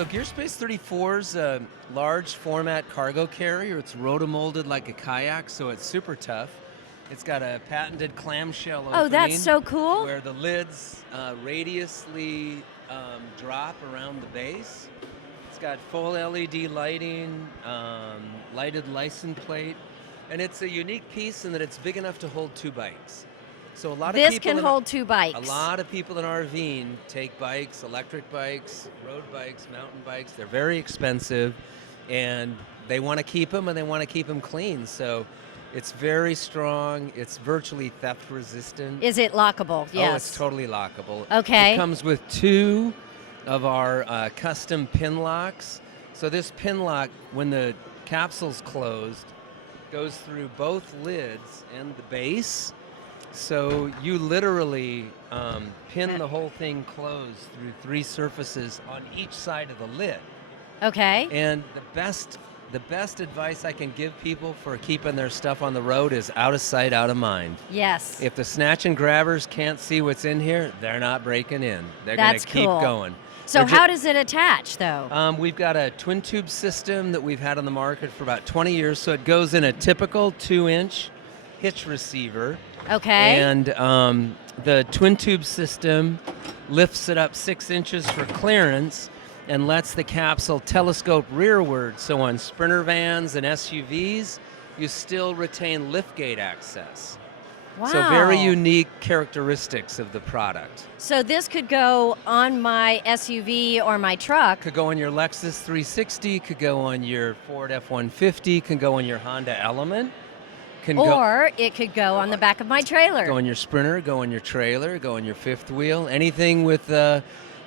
so Gearspace 34 is a large format cargo carrier. It's rotomolded like a kayak, so it's super tough. It's got a patented clamshell opening. Oh, that's so cool. Where the lids radiously drop around the base. It's got full LED lighting, lighted license plate, and it's a unique piece in that it's big enough to hold 2 bikes. So a lot of this people can hold 2 bikes. A lot of people in RVing take bikes, electric bikes, road bikes, mountain bikes. They're very expensive, and they want to keep them, and they want to keep them clean. So it's very strong. It's virtually theft resistant. Is it lockable? Yes. Oh, it's totally lockable. Okay. It comes with 2 of our custom pin locks. So this pin lock, when the capsule's closed, goes through both lids and the base. So you literally pin the whole thing closed through 3 surfaces on each side of the lid. Okay. And the best advice I can give people for keeping their stuff on the road is out of sight, out of mind. Yes. If the snatch and grabbers can't see what's in here, they're not breaking in. They're going to keep going. So how does it attach, though? We've got a twin tube system that we've had on the market for about 20 years. So it goes in a typical 2-inch hitch receiver. Okay. And the twin tube system lifts it up 6 inches for clearance and lets the capsule telescope rearward. So on Sprinter vans and SUVs, you still retain liftgate access. Wow. So very unique characteristics of the product. So this could go on my SUV or my truck. Could go on your Lexus 360, could go on your Ford F-150, could go on your Honda Element. Or it could go on the back of my trailer. Go on your Sprinter, go on your trailer, go on your fifth wheel. Anything with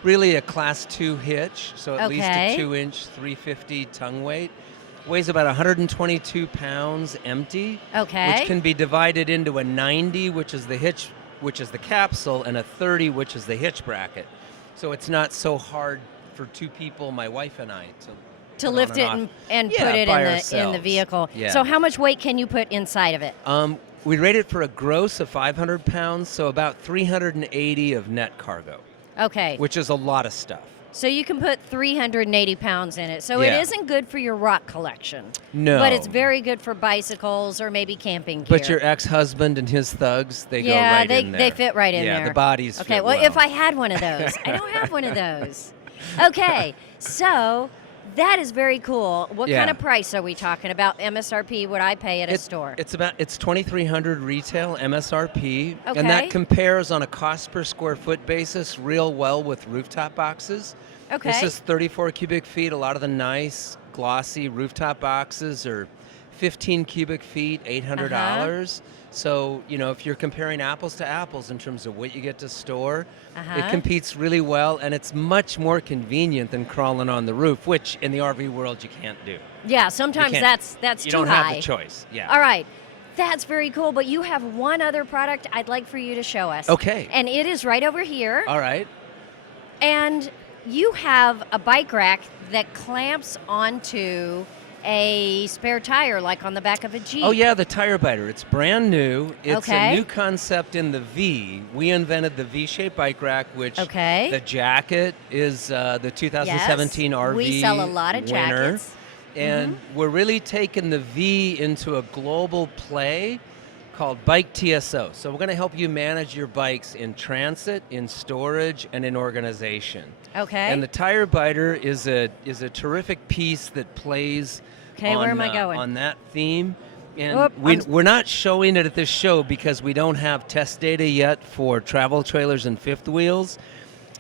really a Class 2 hitch, so at least a 2-inch 350 tongue weight. Weighs about 122 pounds empty, which can be divided into a 90, which is the hitch, which is the capsule, and a 30, which is the hitch bracket. So it's not so hard for 2 people, my wife and I, to lift it and put it in the vehicle. Yeah. So how much weight can you put inside of it? We rate it for a gross of 500 pounds, so about 380 of net cargo. Okay. Which is a lot of stuff. So you can put 380 pounds in it. So it isn't good for your rock collection. No. But it's very good for bicycles or maybe camping gear. But your ex-husband and his thugs, they go right in there. Yeah, they fit right in there. Yeah, the bodies Okay, fit well, well. if I had one of those. I don't have one of those. Okay, so that is very cool. What kind of price are we talking about? MSRP, would I pay at a store? It's $2,300 retail MSRP, okay. And that compares on a cost per square foot basis real well with rooftop boxes. Okay. This is 34 cubic feet. A lot of the nice, glossy rooftop boxes are 15 cubic feet, $800. So, if you're comparing apples to apples in terms of what you get to store, it competes really well, and it's much more convenient than crawling on the roof, which in the RV world you can't do. Yeah, sometimes that's too high. You don't have the choice. Yeah. All right. That's very cool, but you have one other product I'd like for you to show us. Okay. And it is right over here. All right. And you have a bike rack that clamps onto a spare tire, like on the back of a Jeep. Oh, yeah, the tire biter. It's brand new. It's a new concept in the V. We invented the V-shaped bike rack, which the jacket is the 2017 RV we sell a lot of winner. Jackets. And we're really taking the V into a global play called Bike TSO. So we're going to help you manage your bikes in transit, in storage, and in organization. Okay. And the tire biter is a terrific piece that plays where am I going? On that theme. And we're not showing it at this show because we don't have test data yet for travel trailers and fifth wheels.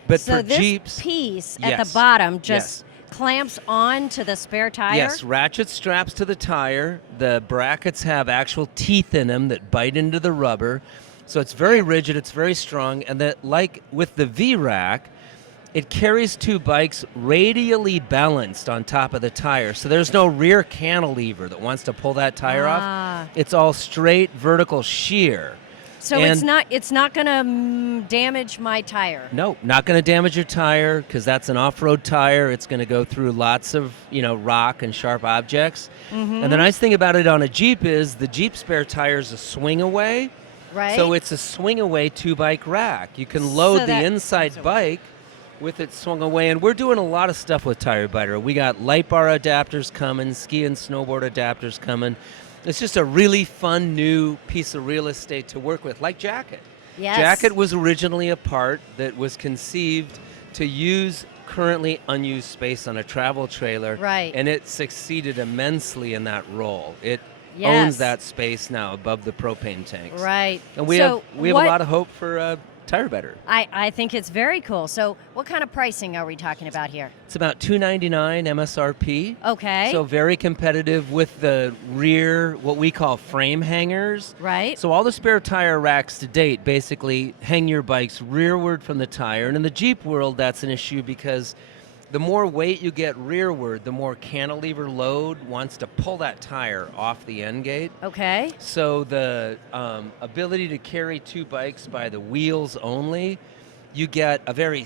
But so for this Jeeps, piece at the bottom just clamps on to the spare tire? Yes, ratchet straps to the tire. The brackets have actual teeth in them that bite into the rubber. So it's very rigid, it's very strong, and that, like with the V-Rack, it carries 2 bikes radially balanced on top of the tire. So there's no rear cantilever that wants to pull that tire off. It's all straight vertical shear. So it's not going to damage my tire? No, not going to damage your tire because that's an off-road tire. It's going to go through lots of, rock and sharp objects. And the nice thing about it on a Jeep is the Jeep spare tire is a swing away. Right. So it's a swing away 2-bike rack. You can load the inside bike with it swung away. And we're doing a lot of stuff with Tire Biter. We got light bar adapters coming, ski and snowboard adapters coming. It's just a really fun new piece of real estate to work with, like Jacket. Yes. Jacket was originally a part that was conceived to use currently unused space on a travel trailer. Right. And it succeeded immensely in that role. It Yes. owns that space now above the propane tanks. Right. And we have a lot of hope for Tire Biter. I think it's very cool. So what kind of pricing are we talking about here? It's about $299 MSRP. Okay. So very competitive with the rear, what we call frame hangers. Right. So all the spare tire racks to date basically hang your bikes rearward from the tire. And in the Jeep world, that's an issue because the more weight you get rearward, the more cantilever load wants to pull that tire off the end gate. Okay. So the ability to carry two bikes by the wheels only, you get a very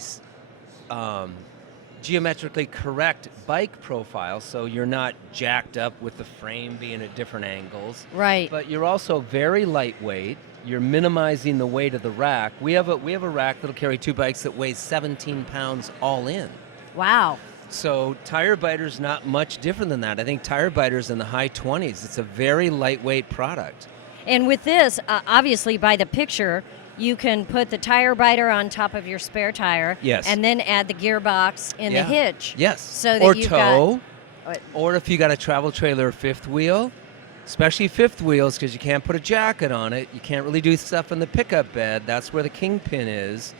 geometrically correct bike profile, so you're not jacked up with the frame being at different angles. Right. But you're also very lightweight. You're minimizing the weight of the rack. We have a rack that'll carry two bikes that weighs 17 pounds all in. Wow. So Tire Biter's not much different than that. I think Tire Biter's in the high 20s. It's a very lightweight product. And with this, obviously by the picture, you can put the Tire Biter on top of your spare tire. Yes. And then add the gearbox in the hitch. Yes. So that or you've tow. got, or if you got a travel trailer or fifth wheel, especially fifth wheels because you can't put a jacket on it. You can't really do stuff in the pickup bed. That's where the kingpin is.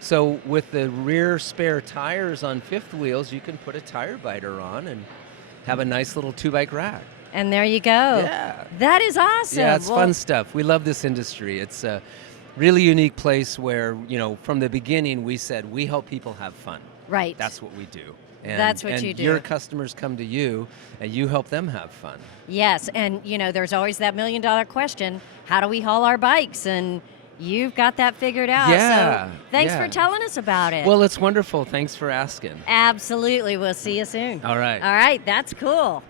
So with the rear spare tires on fifth wheels, you can put a Tire Biter on and have a nice little two-bike rack. And there you go. Yeah. That is awesome. Yeah, it's fun stuff. We love this industry. It's a really unique place where, from the beginning we said we help people have fun. Right. That's what we do. And, that's what you do. Your customers come to you and you help them have fun. Yes, and there's always that $1 million question, how do we haul our bikes? And you've got that figured out. Yeah. So thanks for telling us about it. Well, it's wonderful. Thanks for asking. Absolutely. We'll see you soon. All right. All right. That's cool.